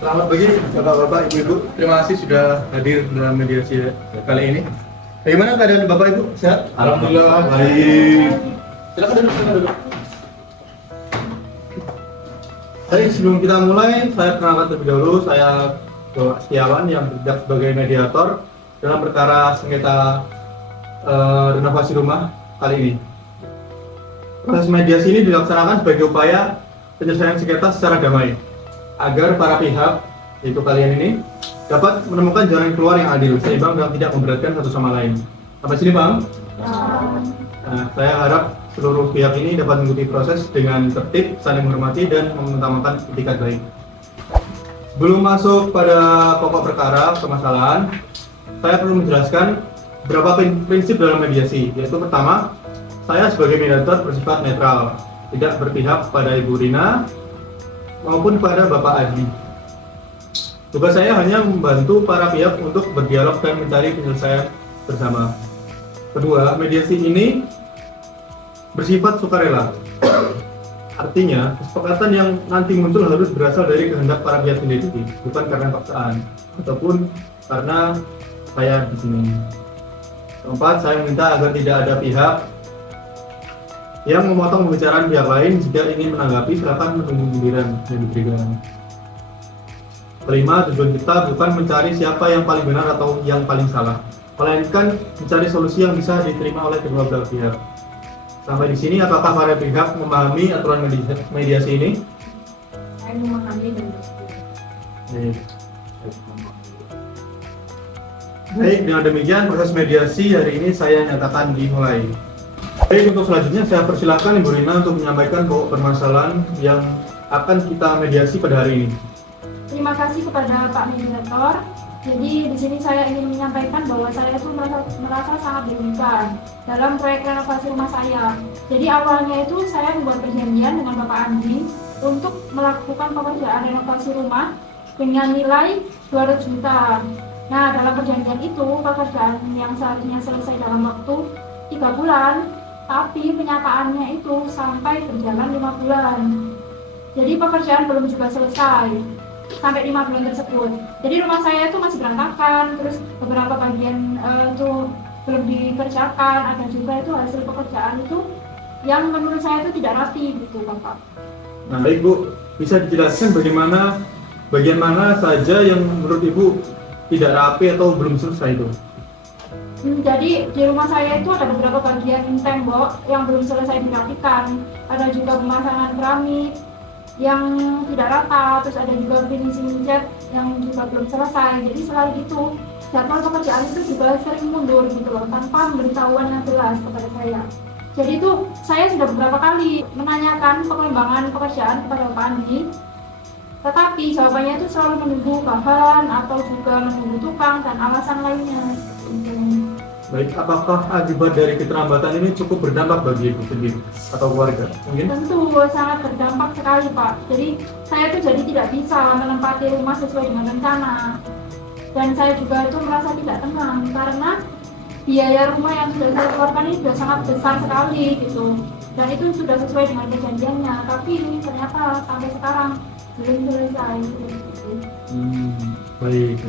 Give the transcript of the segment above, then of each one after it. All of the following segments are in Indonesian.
Selamat pagi Bapak-Bapak, Ibu-Ibu. Terima kasih sudah hadir dalam mediasi kali ini. Bagaimana keadaan Bapak Ibu? Sehat? Alhamdulillah baik. Silakan duduk, silakan duduk. Baik, sebelum kita mulai, saya perkenalkan terlebih dahulu. Saya Bapak Setiawan yang bertugas sebagai mediator dalam perkara sengketa renovasi rumah kali ini. Proses mediasi ini dilaksanakan sebagai upaya penyelesaian sengketa secara damai, agar para pihak, yaitu kalian ini, dapat menemukan jalan keluar yang adil, seimbang dan tidak memberatkan satu sama lain. Sampai sini, Bang? Nah, saya harap seluruh pihak ini dapat mengikuti proses dengan tertib, saling menghormati, dan mengutamakan etikat baik. Sebelum masuk pada pokok perkara permasalahan, saya perlu menjelaskan beberapa prinsip dalam mediasi, yaitu pertama, saya sebagai mediator bersifat netral, tidak berpihak pada Ibu Rina maupun pada Bapak Adi. Tugas saya hanya membantu para pihak untuk berdialog dan mencari penyelesaian bersama. Kedua, mediasi ini bersifat sukarela. Artinya, kesepakatan yang nanti muncul harus berasal dari kehendak para pihak sendiri, bukan karena paksaan ataupun karena saya di sini. Keempat, saya minta agar tidak ada pihak yang memotong pembicaraan pihak lain. Jika ingin menanggapi, silakan menunggu giliran yang diberikan. Kelima, tujuan kita bukan mencari siapa yang paling benar atau yang paling salah, melainkan mencari solusi yang bisa diterima oleh kedua belah pihak. Sampai di sini, apakah para pihak memahami aturan mediasi ini? Saya memahami dan bersetuju. Baik, dengan demikian proses mediasi hari ini saya nyatakan dimulai. Baik, untuk selanjutnya saya persilakan Ibu Rina untuk menyampaikan pokok permasalahan yang akan kita mediasi pada hari ini. Terima kasih kepada Pak Mediator. Jadi di sini saya ingin menyampaikan bahwa saya itu merasa sangat dirugikan dalam proyek renovasi rumah saya. Jadi awalnya itu saya membuat perjanjian dengan Bapak Andi untuk melakukan pekerjaan renovasi rumah dengan nilai 200 juta. Nah, dalam perjanjian itu pekerjaan yang seharusnya selesai dalam waktu 3 bulan, tapi penyataannya itu sampai berjalan 5 bulan. Jadi pekerjaan belum juga selesai sampai 5 bulan tersebut. Jadi rumah saya itu masih berantakan, terus beberapa bagian itu belum dikerjakan, ada juga itu hasil pekerjaan itu yang menurut saya itu tidak rapi gitu, Bapak. Nah, baik Bu, bisa dijelaskan bagaimana bagian mana saja yang menurut Ibu tidak rapi atau belum selesai itu? Jadi di rumah saya itu ada beberapa bagian tembok yang belum selesai dirapikan, ada juga pemasangan keramik yang tidak rata, terus ada juga finishing cat yang juga belum selesai. Jadi selain itu jadwal pekerjaan itu juga sering mundur gitu loh, tanpa pemberitahuan yang jelas kepada saya. Jadi itu saya sudah beberapa kali menanyakan pengembangan pekerjaan kepada Pak Andi, tetapi jawabannya itu selalu menunggu bahan atau juga menunggu tukang dan alasan lainnya. Baik, apakah akibat dari keterlambatan ini cukup berdampak bagi Ibu sendiri atau keluarga? Mungkin? Tentu sangat berdampak sekali, Pak. Jadi saya itu jadi tidak bisa menempati rumah sesuai dengan rencana. Dan saya juga itu merasa tidak tenang karena biaya rumah yang sudah saya keluarkan ini sudah sangat besar sekali gitu. Dan itu sudah sesuai dengan perjanjiannya, tapi ternyata sampai sekarang belum selesai. Baik.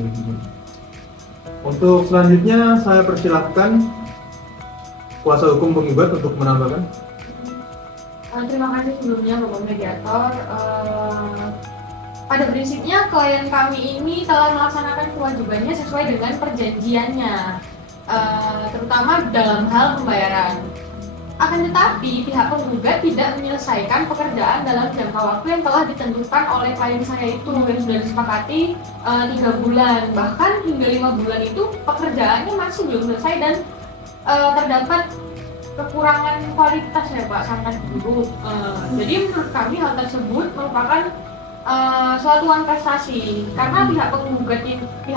Untuk selanjutnya saya persilahkan kuasa hukum penggugat untuk menambahkan. Terima kasih sebelumnya Bapak Mediator. Pada prinsipnya klien kami ini telah melaksanakan kewajibannya sesuai dengan perjanjiannya, terutama dalam hal pembayaran. Akan tetapi pihak penggugat tidak menyelesaikan pekerjaan dalam jangka waktu yang telah ditentukan oleh klien saya itu yang sudah disepakati 3 bulan, bahkan hingga 5 bulan itu pekerjaannya masih belum selesai dan terdapat kekurangan kualitas ya Pak, sangat buruk. Jadi menurut kami hal tersebut merupakan suatu prestasi karena pihak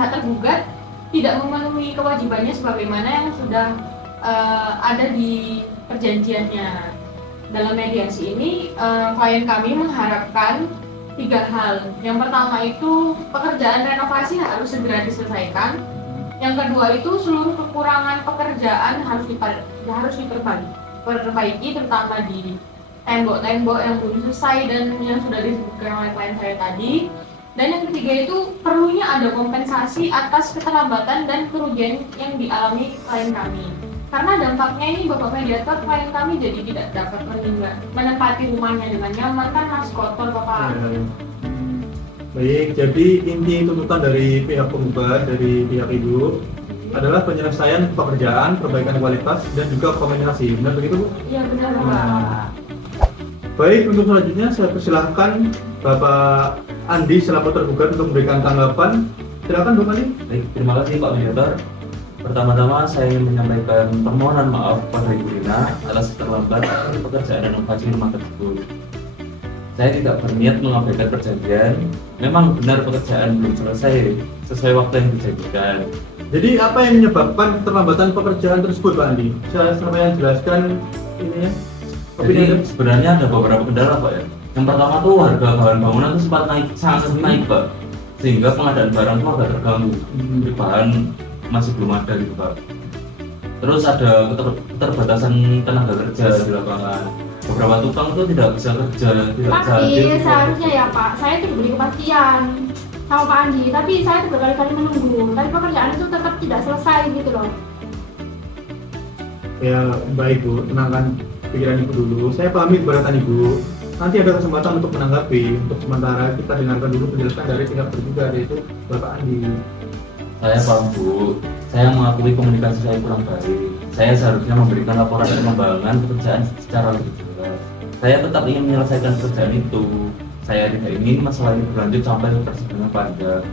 tergugat tidak memenuhi kewajibannya sebagaimana yang sudah ada di perjanjiannya. Dalam mediasi ini klien kami mengharapkan 3 hal. Yang pertama itu pekerjaan renovasi harus segera diselesaikan. Yang kedua itu seluruh kekurangan pekerjaan harus diperbaiki, terutama di tembok-tembok yang belum selesai dan yang sudah disebutkan oleh klien saya tadi. Dan yang ketiga itu perlunya ada kompensasi atas keterlambatan dan kerugian yang dialami klien kami. Karena dampaknya ini Bapak Mediator, klien kami jadi tidak dapat menempati rumahnya dengan nyaman, kan harus kotor Bapak. Baik, jadi inti tuntutan dari pihak penggugat, dari pihak ibu adalah penyelesaian pekerjaan, perbaikan kualitas, dan juga kompensasi. Benar begitu, Bu? Iya benar Bapak. Baik, untuk selanjutnya saya persilahkan Bapak Andi selaku tergugat untuk memberikan tanggapan. Silakan Bapak Andi. Baik, terima kasih Pak Mediator. Pertama-tama saya ingin menyampaikan permohonan maaf pada Ibu Rina atas keterlambatan pekerjaan renovasi rumah tersebut. Saya tidak berniat mengabaikan perjanjian. Memang benar pekerjaan belum selesai sesuai waktu yang dijanjikan. Jadi apa yang menyebabkan keterlambatan pekerjaan tersebut, Pak Andi? Saya jelaskan ini ya. Jadi sebenarnya ada beberapa kendala Pak ya. Yang pertama tuh harga bahan bangunan itu sempat naik, sangat naik Pak, sehingga pengadaan barang itu agak terganggu. Jadi bahan masih belum ada gitu Pak. Terus ada keterbatasan tenaga kerja di lapangan. Beberapa tukang itu tidak bisa kerja, tidak bisa hadir. Tapi seharusnya ya Pak, saya itu diberi kepastian sama Pak Andi, tapi saya itu berkali-kali menunggu, tapi pekerjaan itu tetap tidak selesai gitu loh. Ya baik Bu, tenangkan pikiran Ibu dulu. Saya pahami keberatan Ibu. Nanti ada kesempatan untuk menanggapi. Untuk sementara kita dengarkan dulu penjelasan dari pihak tergugat, yaitu Bapak Andi. Saya paham Bu, saya mengakui komunikasi saya kurang baik. Saya seharusnya memberikan laporan pengembangan pekerjaan secara lebih jelas. Saya tetap ingin menyelesaikan pekerjaan itu. Saya tidak ingin masalah ini berlanjut sampai ke persidangan panjang.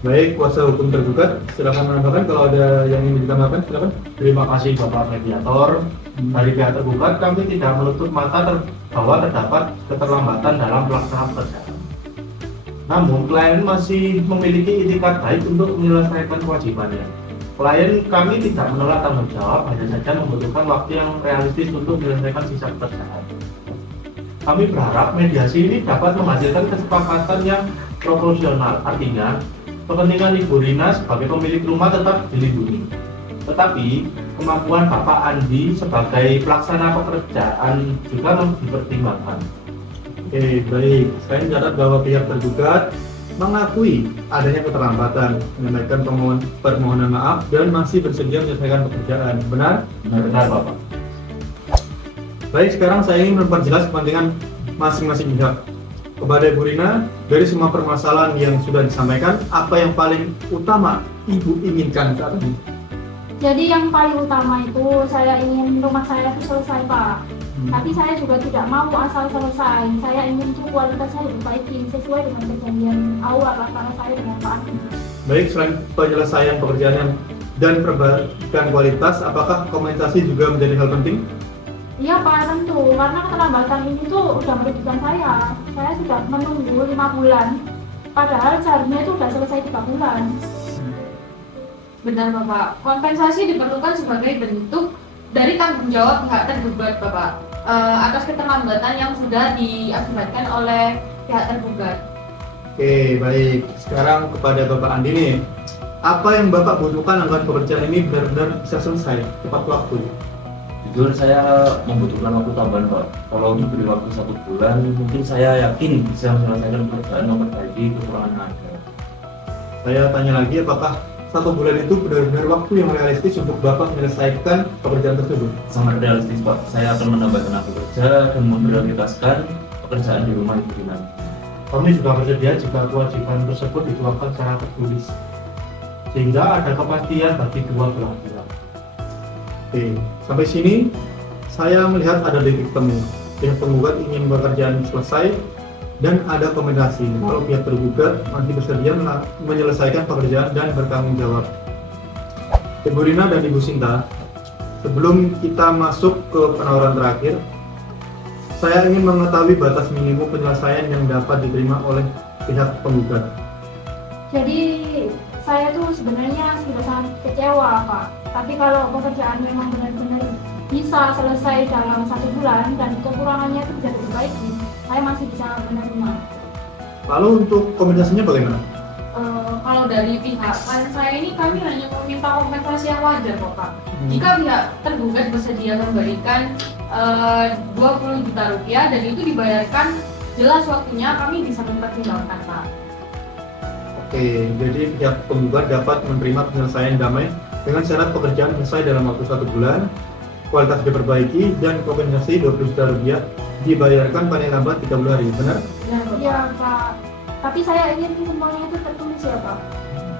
Baik, kuasa hukum tergugat, silakan menambahkan kalau ada yang ingin ditambahkan, silakan. Terima kasih Bapak Mediator. Dari pihak tergugat kami tidak menutup mata bahwa terdapat keterlambatan dalam pelaksanaan pekerjaan. Namun klien masih memiliki itikat baik untuk menyelesaikan kewajibannya. Klien kami tidak menolak tanggung jawab, hanya saja membutuhkan waktu yang realistis untuk menyelesaikan sisa pekerjaan. Kami berharap mediasi ini dapat menghasilkan kesepakatan yang proporsional, artinya kepentingan Ibu Rina sebagai pemilik rumah tetap dilindungi. Tetapi kemampuan Bapak Andi sebagai pelaksana pekerjaan juga dipertimbangkan. Oke, baik. Saya mencatat bahwa pihak tergugat mengakui adanya keterlambatan, menyampaikan permohonan maaf, dan masih bersedia menyelesaikan pekerjaan. Benar? Benar Bapak. Baik, sekarang saya ingin memperjelas kepentingan masing-masing pihak. Kepada Ibu Rina, dari semua permasalahan yang sudah disampaikan, apa yang paling utama Ibu inginkan saat ini? Jadi yang paling utama itu saya ingin rumah saya itu selesai Pak. Tapi saya juga tidak mau asal selesai. Saya ingin tuh kualitasnya diperbaiki sesuai dengan perjanjian awal antara saya dengan Pak Andi. Baik, selain penyelesaian pekerjaan dan perbaikan kualitas, apakah kompensasi juga menjadi hal penting? Iya Pak, tentu. Karena keterlambatan ini tuh udah merugikan saya. Saya sudah menunggu 5 bulan. Padahal seharusnya itu udah selesai 3 bulan. Benar Bapak, kompensasi diperlukan sebagai bentuk dari tanggung jawab pihak tergugat Bapak atas keterlambatan yang sudah diakibatkan oleh pihak tergugat. Oke, baik. Sekarang kepada Bapak Andi nih, apa yang Bapak butuhkan agar pekerjaan ini benar-benar bisa selesai tepat waktu? Jujur saya membutuhkan waktu tambahan Pak. Kalau diberi waktu 1 bulan, mungkin saya yakin bisa menyelesaikan pekerjaan memperbaiki kekurangan yang ada. Saya tanya lagi, apakah 1 bulan itu benar-benar waktu yang realistis untuk Bapak menyelesaikan pekerjaan tersebut? Sangat realistis Pak. Saya akan menambah tenaga kerja dan memprioritaskan pekerjaan di rumah Ibu Rina. Kami juga bersedia jika kewajiban tersebut dituangkan secara tertulis, sehingga ada kepastian bagi dua belah pihak. Oke, sampai sini saya melihat ada titik temu. Pihak penggugat ingin pekerjaan selesai dan ada kompensasi. Kalau pihak tergugat masih bersedia menyelesaikan pekerjaan dan bertanggung jawab. Ibu Rina dan Ibu Sinta, sebelum kita masuk ke penawaran terakhir, saya ingin mengetahui batas minimum penyelesaian yang dapat diterima oleh pihak penggugat. Jadi saya tuh sebenarnya sudah sangat kecewa Pak. Tapi kalau pekerjaan memang benar-benar bisa selesai dalam 1 bulan dan kekurangannya itu bisa diperbaiki, saya masih bisa menerima. Lalu untuk kompensasinya bagaimana? Kalau dari pihak klien saya ini kami hanya meminta kompensasi yang wajar kok Pak. Jika pihak tergugat bersedia memberikan 20 juta rupiah dan itu dibayarkan jelas waktunya, kami bisa mempertimbangkan Pak. Oke, jadi pihak penggugat dapat menerima penyelesaian damai dengan syarat pekerjaan selesai dalam waktu 1 bulan, kualitas diperbaiki, dan kompensasi 20 juta rupiah dibayarkan paling lambat 30 hari. Benar? Iya Pak. Tapi saya ingin semuanya itu tertulis ya Pak.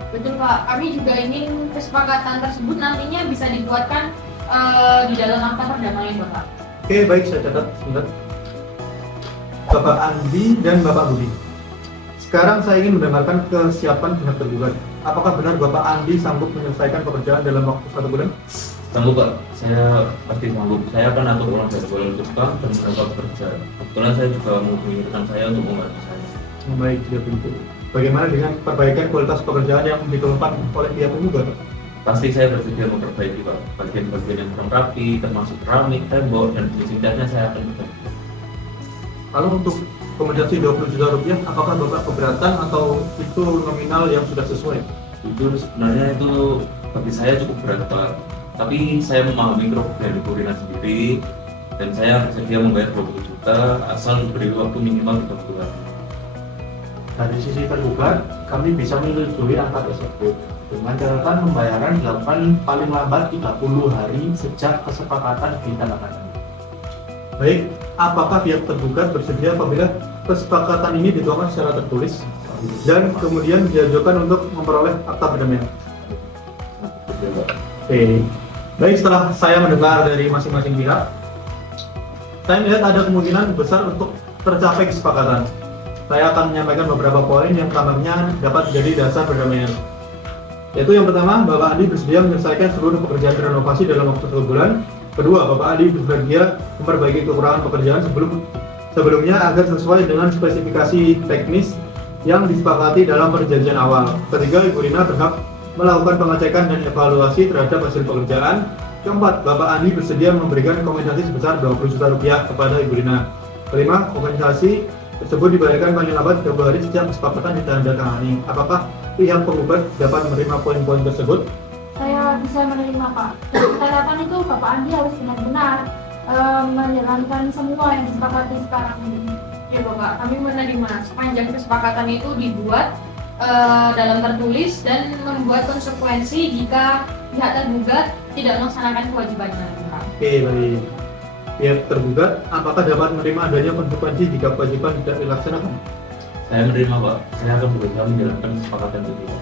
Betul Pak, kami juga ingin kesepakatan tersebut nantinya bisa dibuatkan di dalam akta perdamaian Bapak. Oke, baik, saya catat sebentar. Bapak Andi dan Bapak Budi. Sekarang saya ingin mendengarkan kesiapan pihak tergugat. Apakah benar Bapak Andi sanggup menyelesaikan pekerjaan dalam waktu 1 bulan? Sanggup Pak, saya pasti sanggup. Saya akan atur ulang jadwal untuk Pak dan beberapa pekerjaan. Kebetulan saya juga menghubungi rekan saya untuk membantu saya. Baik, siap itu. Bagaimana dengan perbaikan kualitas pekerjaan yang dikeluhkan oleh pihak penggugat? Pasti saya bersedia memperbaiki Pak. Bagian-bagian yang kurang rapi, termasuk keramik, tembok, dan finishing catnya saya akan memperbaiki. Lalu untuk kompensasi 20 juta rupiah, apakah Bapak keberatan atau itu nominal yang sudah sesuai? Jujur sebenarnya itu bagi saya cukup berat Pak. Tapi saya memahami kerugian Ibu Rina sendiri dan saya bersedia membayar 20 juta asal beri waktu minimal 30 hari. Dari sisi tergugat, kami bisa menyetujui angka tersebut dengan catatan pembayaran dilakukan paling lambat 30 hari sejak kesepakatan ditandatangani. Baik, apakah pihak tergugat bersedia apabila kesepakatan ini dituangkan secara tertulis dan kemudian diajukan untuk memperoleh akta perdamaian? Oke. Baik, setelah saya mendengar dari masing-masing pihak, saya melihat ada kemungkinan besar untuk tercapai kesepakatan. Saya akan menyampaikan beberapa poin yang tampaknya dapat menjadi dasar perdamaian. Yaitu yang pertama, Bapak Andi bersedia menyelesaikan seluruh pekerjaan renovasi dalam waktu 1 bulan. Kedua, Bapak Andi bersedia memperbaiki kekurangan pekerjaan sebelumnya agar sesuai dengan spesifikasi teknis yang disepakati dalam perjanjian awal. Ketiga, Ibu Rina berhak melakukan pengecekan dan evaluasi terhadap hasil pekerjaan. Keempat, Bapak Andi bersedia memberikan kompensasi sebesar 20 juta rupiah kepada Ibu Rina. Kelima, kompensasi tersebut dibayarkan paling lambat 30 hari sejak kesepakatan ditandatangani. Apakah pihak penggugat dapat menerima poin-poin tersebut? Saya bisa menerima Pak. Catatan itu Bapak Andi harus benar-benar menjalankan semua yang disepakati sekarang ini. Ya Bapak, kami menerima sepanjang kesepakatan itu dibuat dalam tertulis dan membuat konsekuensi jika pihak tergugat tidak melaksanakan kewajibannya. Bapak. Oke, baik. Pihak tergugat, apakah dapat menerima adanya konsekuensi jika kewajiban tidak dilaksanakan? Saya menerima Pak, saya akan berusaha menjalankan kesepakatan itu Pak.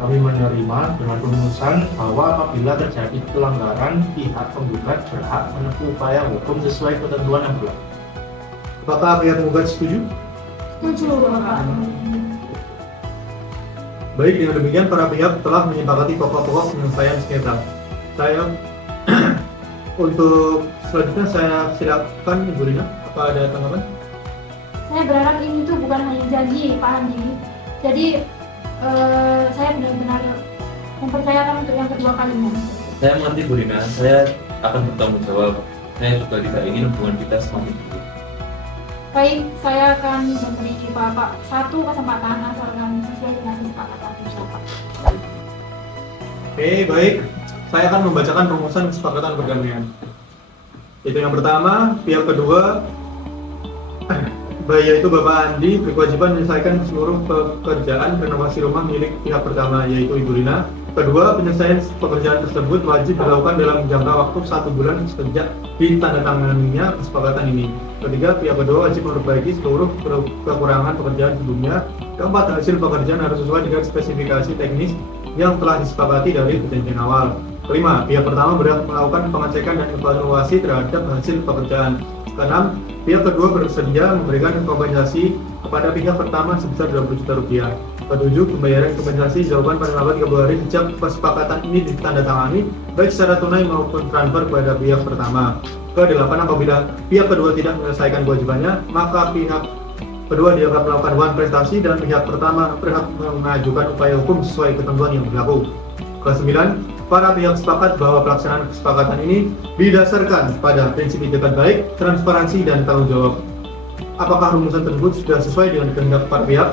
Kami menerima dengan rumusan bahwa apabila terjadi pelanggaran, pihak penggugat berhak menempuh upaya hukum sesuai ketentuan yang berlaku. Apakah pihak penggugat setuju? Setuju Bapak. Baik, dengan demikian para pihak telah menyepakati pokok-pokok penyelesaian sengketa. Saya untuk selanjutnya saya silakan Ibu Rina, apa ada tanggapan? Saya berharap ini tuh bukan hanya janji Pak Andi. Jadi saya benar-benar mempercayakan untuk yang kedua kalinya. Saya mengerti Bu Rina, saya akan bertanggung jawab. Saya juga tidak ingin hubungan kita semakin buruk. Baik, saya akan memberi Bapak satu kesempatan asalkan sesuai dengan kesepakatan bersama. Oke, baik. Saya akan membacakan rumusan kesepakatan perdamaian. Itu yang pertama, pihak kedua yaitu Bapak Andi berkewajiban menyelesaikan seluruh pekerjaan renovasi rumah milik pihak pertama yaitu Ibu Rina. Kedua, penyelesaian pekerjaan tersebut wajib dilakukan dalam jangka waktu 1 bulan sejak ditandatanganinya kesepakatan ini. Ketiga, pihak kedua wajib memperbaiki seluruh kekurangan pekerjaan sebelumnya. Keempat, hasil pekerjaan harus sesuai dengan spesifikasi teknis yang telah disepakati dari perjanjian awal. Kelima, pihak pertama berhak melakukan pengecekan dan evaluasi terhadap hasil pekerjaan. Keenam, pihak kedua bersedia memberikan kompensasi kepada pihak pertama sebesar 20 juta rupiah. Ketujuh, pembayaran kompensasi dilakukan paling lambat 30 hari sejak kesepakatan ini ditandatangani, baik secara tunai maupun transfer kepada pihak pertama. Kedelapan, apabila pihak kedua tidak menyelesaikan kewajibannya, maka pihak kedua dianggap melakukan wan prestasi dan pihak pertama berhak mengajukan upaya hukum sesuai ketentuan yang berlaku. Kesembilan, para pihak sepakat bahwa pelaksanaan kesepakatan ini didasarkan pada prinsip itikat baik, transparansi, dan tanggung jawab. Apakah rumusan tersebut sudah sesuai dengan kehendak para pihak?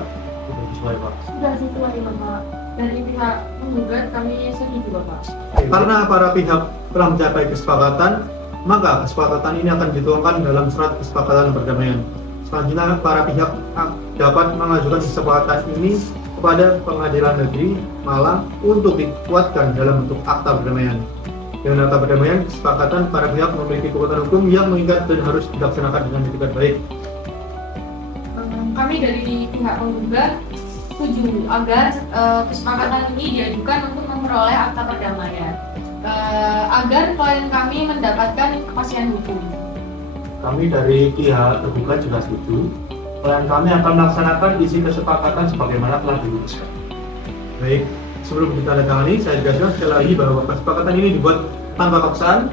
Sesuai Pak. Sudah sesuai Bapak. Dari pihak penggugat kami setuju Bapak. Karena para pihak telah mencapai kesepakatan, maka kesepakatan ini akan dituangkan dalam surat kesepakatan perdamaian. Selanjutnya, para pihak dapat mengajukan kesepakatan ini kepada Pengadilan Negeri Malang untuk dikuatkan dalam bentuk akta perdamaian. Dengan akta perdamaian, kesepakatan para pihak memiliki kekuatan hukum yang mengikat dan harus dilaksanakan dengan etikat baik. Kami dari pihak penggugat setuju agar kesepakatan ini diajukan untuk memperoleh akta perdamaian agar klien kami mendapatkan kepastian hukum. Kami dari pihak tergugat juga setuju. Klien kami akan melaksanakan isi kesepakatan sebagaimana telah dirumuskan. Baik, sebelum ditandatangani, saya jelaskan sekali lagi bahwa kesepakatan ini dibuat tanpa paksaan,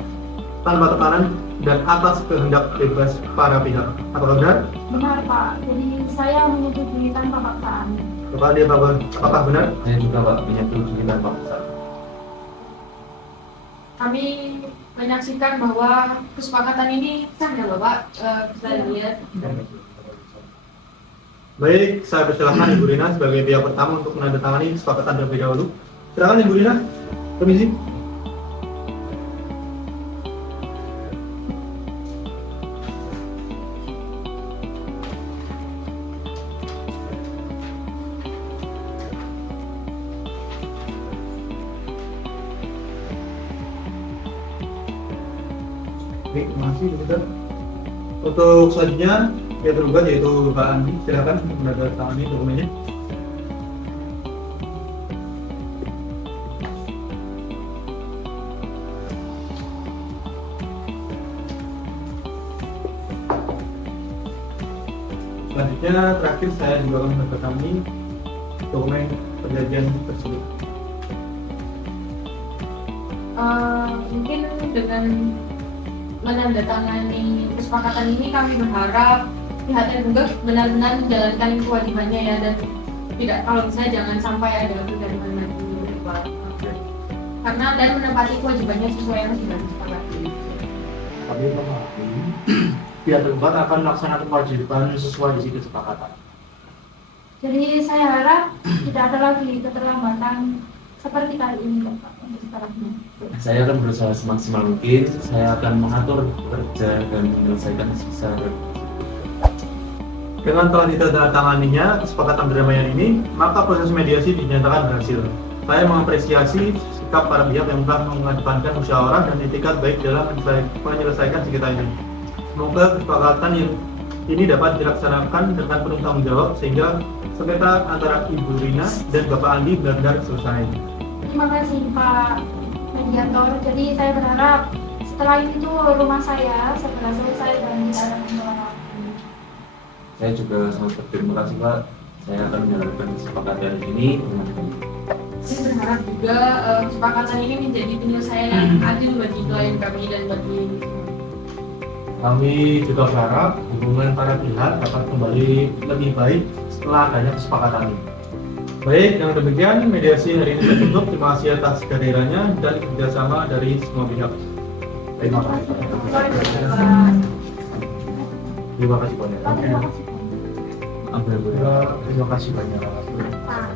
tanpa tekanan, dan atas kehendak bebas para pihak. Apakah benar? Benar Pak, jadi saya menyetujui tanpa paksaan. Apakah benar? Saya juga Pak menyetujui tanpa paksaan. Kami menyaksikan bahwa kesepakatan ini sah ya Bapak, bisa dilihat. Baik, saya persilahkan Ibu Rina sebagai pihak pertama untuk menandatangani kesepakatan terlebih dahulu. Silakan Ibu Rina, permisi. Baik, terima kasih Bu Rina. Untuk selanjutnya pihak tergugat yaitu Pak Andi, silakan untuk menandatangani dokumennya. Selanjutnya terakhir saya juga akan menandatangani dokumen perjanjian tersebut. Mungkin dengan menandatangani kesepakatan ini kami berharap pihak tergugat benar-benar menjalankan kewajibannya ya, dan tidak, kalau bisa jangan sampai ada kegaduhan lagi karena dan menepati kewajibannya sesuai yang sudah disepakati. Kami memahami pihak tergugat akan melaksanakan kewajiban sesuai isi kesepakatan. Jadi saya harap tidak ada lagi keterlambatan seperti kali ini Bapak untuk setelahnya. Saya akan berusaha semaksimal mungkin. Saya akan mengatur kerja dan menyelesaikan sisa. Dengan telah ditandatanganinya kesepakatan perdamaian ini, maka proses mediasi dinyatakan berhasil. Saya mengapresiasi sikap para pihak yang telah mengedepankan musyawarah dan etikat baik dalam menyelesaikan sengketa ini. Semoga kesepakatan yang ini dapat dilaksanakan dengan penuh tanggung jawab sehingga sengketa antara Ibu Rina dan Bapak Andi benar-benar selesai. Terima kasih Pak Mediator. Jadi saya berharap setelah itu rumah saya segera selesai dan tidak ada masalah. Saya juga sangat berterima kasih Pak. Saya akan menjalankan kesepakatan ini dengan baik. Saya berharap juga kesepakatan ini menjadi penyelesaian yang adil bagi klien kami dan bagi Kami juga berharap hubungan para pihak dapat kembali lebih baik setelah adanya kesepakatan ini. Baik, dengan demikian mediasi hari ini tertutup. Terima kasih atas kehadirannya dan kerjasama dari semua pihak. Terima kasih. Terima kasih banyak. Terima kasih. Terima kasih banyak. Pak.